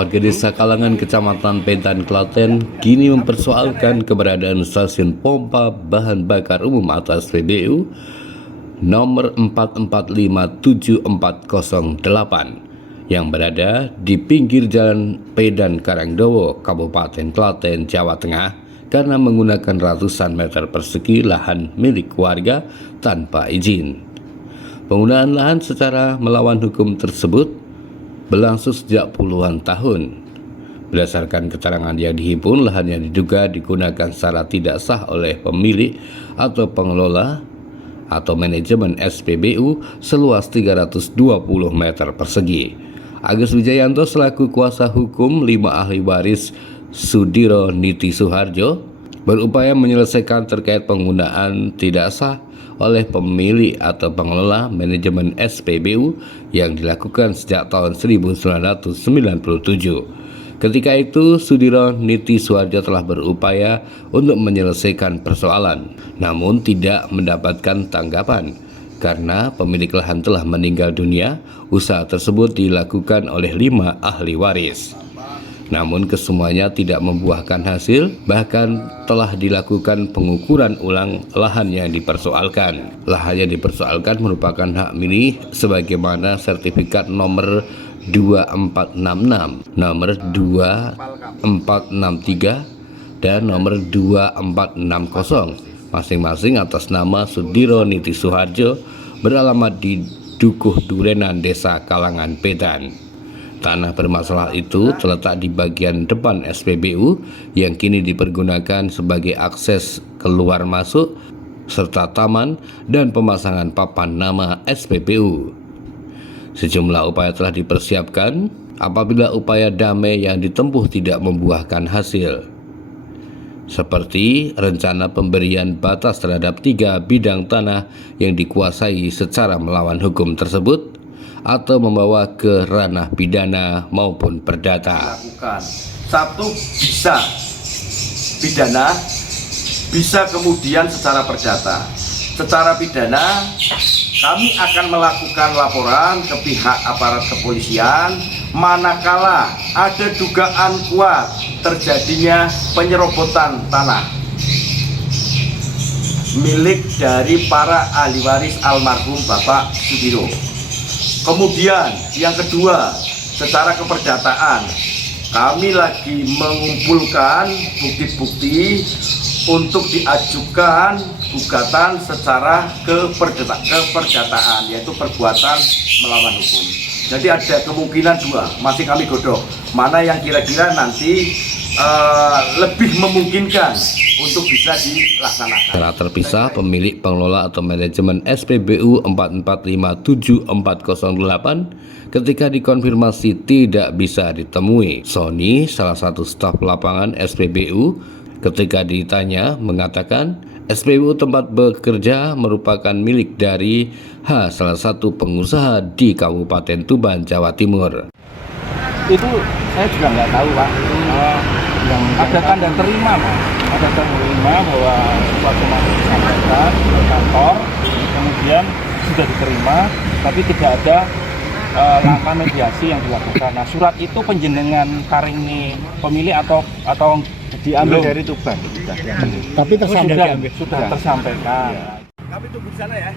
Warga Desa Kalangan, Kecamatan Pedan, Klaten, kini mempersoalkan keberadaan stasiun pompa bahan bakar umum atau SPBU nomor 445748 yang berada di pinggir Jalan Pedan Karangdowo, Kabupaten Klaten, Jawa Tengah, karena menggunakan ratusan meter persegi lahan milik warga tanpa izin. Penggunaan lahan secara melawan hukum tersebut berlangsung sejak puluhan tahun. Berdasarkan keterangan yang dihimpun, lahan yang diduga digunakan secara tidak sah oleh pemilik atau pengelola atau manajemen SPBU seluas 320 meter persegi. Agus Wijayanto selaku kuasa hukum 5 ahli waris Sudiro Niti Suharjo berupaya menyelesaikan terkait penggunaan tidak sah oleh pemilik atau pengelola manajemen SPBU yang dilakukan sejak tahun 1997. Ketika itu, Sudiro Niti Suharjo telah berupaya untuk menyelesaikan persoalan, namun tidak mendapatkan tanggapan. Karena pemilik lahan telah meninggal dunia, usaha tersebut dilakukan oleh 5 ahli waris. Namun kesemuanya tidak membuahkan hasil, bahkan telah dilakukan pengukuran ulang lahan yang dipersoalkan. Lahan yang dipersoalkan merupakan hak milik sebagaimana sertifikat nomor 2466, nomor 2463, dan nomor 2460, masing-masing atas nama Sudiro Niti Suharjo, beralamat di Dukuh Durenan, Desa Kalangan, Pedan. Tanah bermasalah itu terletak di bagian depan SPBU yang kini dipergunakan sebagai akses keluar masuk serta taman dan pemasangan papan nama SPBU. Sejumlah upaya telah dipersiapkan apabila upaya damai yang ditempuh tidak membuahkan hasil, seperti rencana pemberian batas terhadap 3 bidang tanah yang dikuasai secara melawan hukum tersebut, atau membawa ke ranah pidana maupun perdata. Satu, bisa pidana, bisa kemudian secara perdata. Secara pidana, kami akan melakukan laporan ke pihak aparat kepolisian manakala ada dugaan kuat terjadinya penyerobotan tanah milik dari para ahli waris almarhum Bapak Sudiro. Kemudian yang kedua, secara keperdataan, kami lagi mengumpulkan bukti-bukti untuk diajukan gugatan secara keperdataan, yaitu perbuatan melawan hukum. Jadi ada kemungkinan 2, masih kami godok, mana yang kira-kira nanti lebih memungkinkan untuk bisa dilaksanakan. Secara terpisah, pemilik, pengelola atau manajemen SPBU 445748 ketika dikonfirmasi tidak bisa ditemui. Sony, salah satu staf lapangan SPBU, ketika ditanya mengatakan SPBU tempat bekerja merupakan milik dari salah satu pengusaha di Kabupaten Tuban, Jawa Timur. Itu saya juga nggak tahu, Pak. Yang ada tanda terima, Pak. Ada tanda terima bahwa sebagaimana disampaikan ke kantor, kemudian sudah diterima, tapi tidak ada langkah mediasi yang dilakukan. Nah, surat itu penjenengan Karini pemilik atau diambil belum? dari Tuban. Tapi tersampaikan. Sudah tersampaikan. Kami tunggu di sana ya.